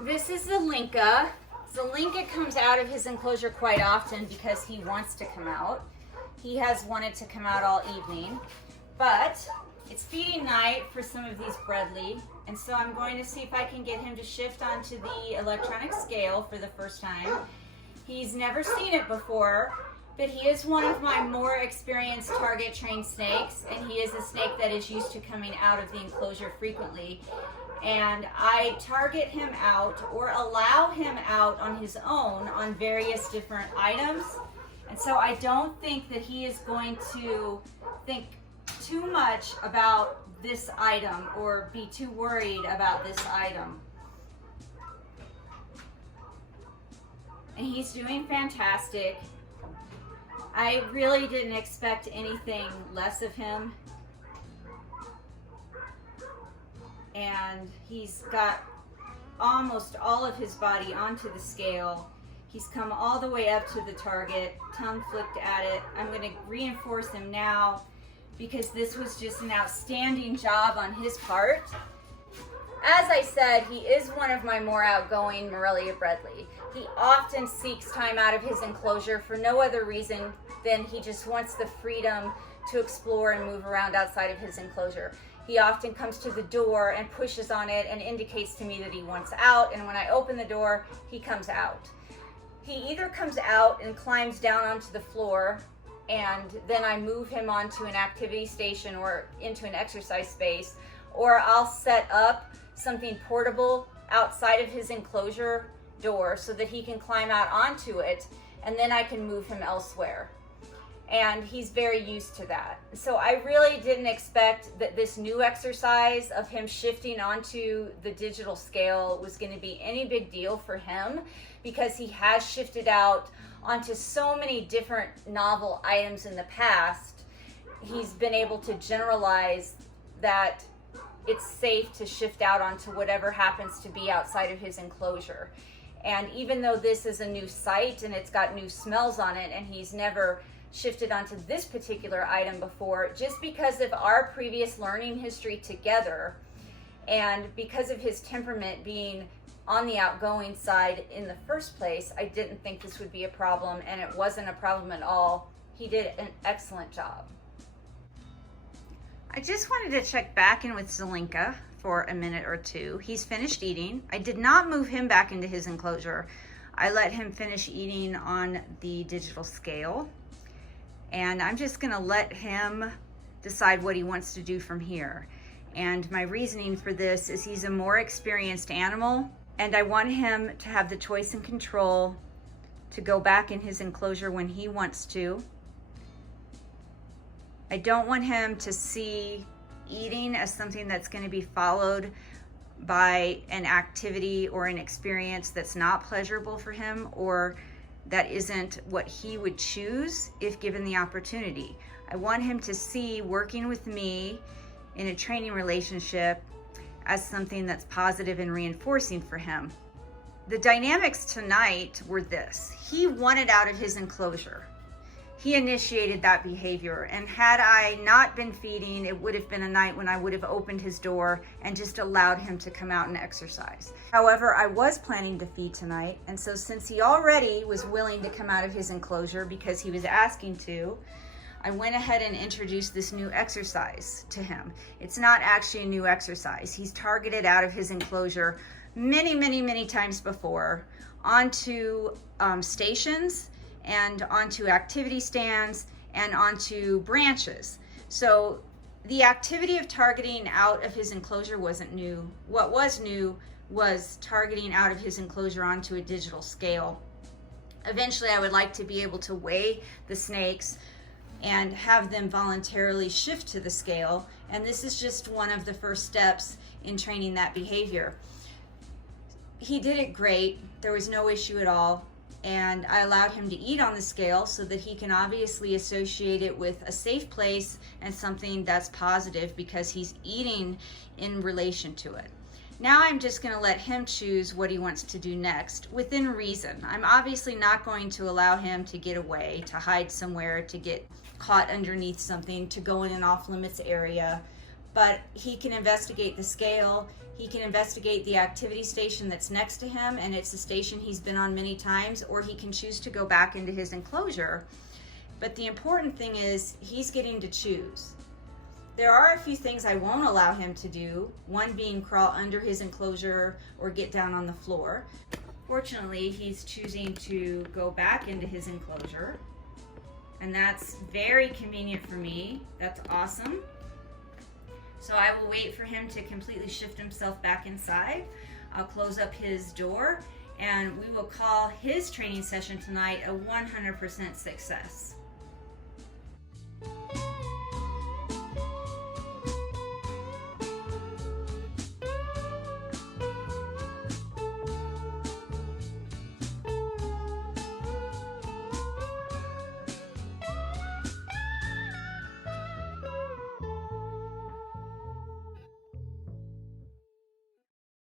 This is Zalenka. Zalenka comes out of his enclosure quite often because he wants to come out. He has wanted to come out all evening, but it's feeding night for some of these bredli, and so I'm going to see if I can get him to shift onto the electronic scale for the first time. He's never seen it before, but he is one of my more experienced target trained snakes, and he is a snake that is used to coming out of the enclosure frequently. And I target him out or allow him out on his own on various different items. And so I don't think that he is going to think too much about this item or be too worried about this item. And he's doing fantastic. I really didn't expect anything less of him. And he's got almost all of his body onto the scale. He's come all the way up to the target, tongue flicked at it. I'm going to reinforce him now because this was just an outstanding job on his part. As I said, he is one of my more outgoing Morelia bredli. He often seeks time out of his enclosure for no other reason than he just wants the freedom to explore and move around outside of his enclosure. He often comes to the door and pushes on it and indicates to me that he wants out, and when I open the door, he comes out. He either comes out and climbs down onto the floor, and then I move him onto an activity station or into an exercise space, or I'll set up something portable outside of his enclosure door so that he can climb out onto it, and then I can move him elsewhere. And he's very used to that. So I really didn't expect that this new exercise of him shifting onto the digital scale was going to be any big deal for him, because he has shifted out onto so many different novel items in the past. He's been able to generalize that it's safe to shift out onto whatever happens to be outside of his enclosure. And even though this is a new site and it's got new smells on it, and he's never shifted onto this particular item before, just because of our previous learning history together and because of his temperament being on the outgoing side in the first place, I didn't think this would be a problem, and it wasn't a problem at all. He did an excellent job. I just wanted to check back in with Zalenka for a minute or two. He's finished eating. I did not move him back into his enclosure. I let him finish eating on the digital scale. And I'm just gonna let him decide what he wants to do from here. And my reasoning for this is he's a more experienced animal, and I want him to have the choice and control to go back in his enclosure when he wants to. I don't want him to see eating as something that's gonna be followed by an activity or an experience that's not pleasurable for him, or that isn't what he would choose if given the opportunity. I want him to see working with me in a training relationship as something that's positive and reinforcing for him. The dynamics tonight were this: he wanted out of his enclosure. He initiated that behavior, and had I not been feeding, it would have been a night when I would have opened his door and just allowed him to come out and exercise. However, I was planning to feed tonight, and so since he already was willing to come out of his enclosure because he was asking to, I went ahead and introduced this new exercise to him. It's not actually a new exercise. He's targeted out of his enclosure many times before onto stations and onto activity stands and onto branches. So the activity of targeting out of his enclosure wasn't new. What was new was targeting out of his enclosure onto a digital scale. Eventually, I would like to be able to weigh the snakes and have them voluntarily shift to the scale, and this is just one of the first steps in training that behavior. He did it great. There was no issue at all. And I allowed him to eat on the scale so that he can obviously associate it with a safe place and something that's positive because he's eating in relation to it. Now I'm just going to let him choose what he wants to do next within reason. I'm obviously not going to allow him to get away, to hide somewhere, to get caught underneath something, to go in an off-limits area. but he can investigate the scale. He can investigate the activity station that's next to him, and it's a station he's been on many times, or he can choose to go back into his enclosure. But the important thing is he's getting to choose. There are a few things I won't allow him to do, one being crawl under his enclosure or get down on the floor. Fortunately, he's choosing to go back into his enclosure, and that's very convenient for me. That's awesome. So I will wait for him to completely shift himself back inside. I'll close up his door, and we will call his training session tonight a 100% success.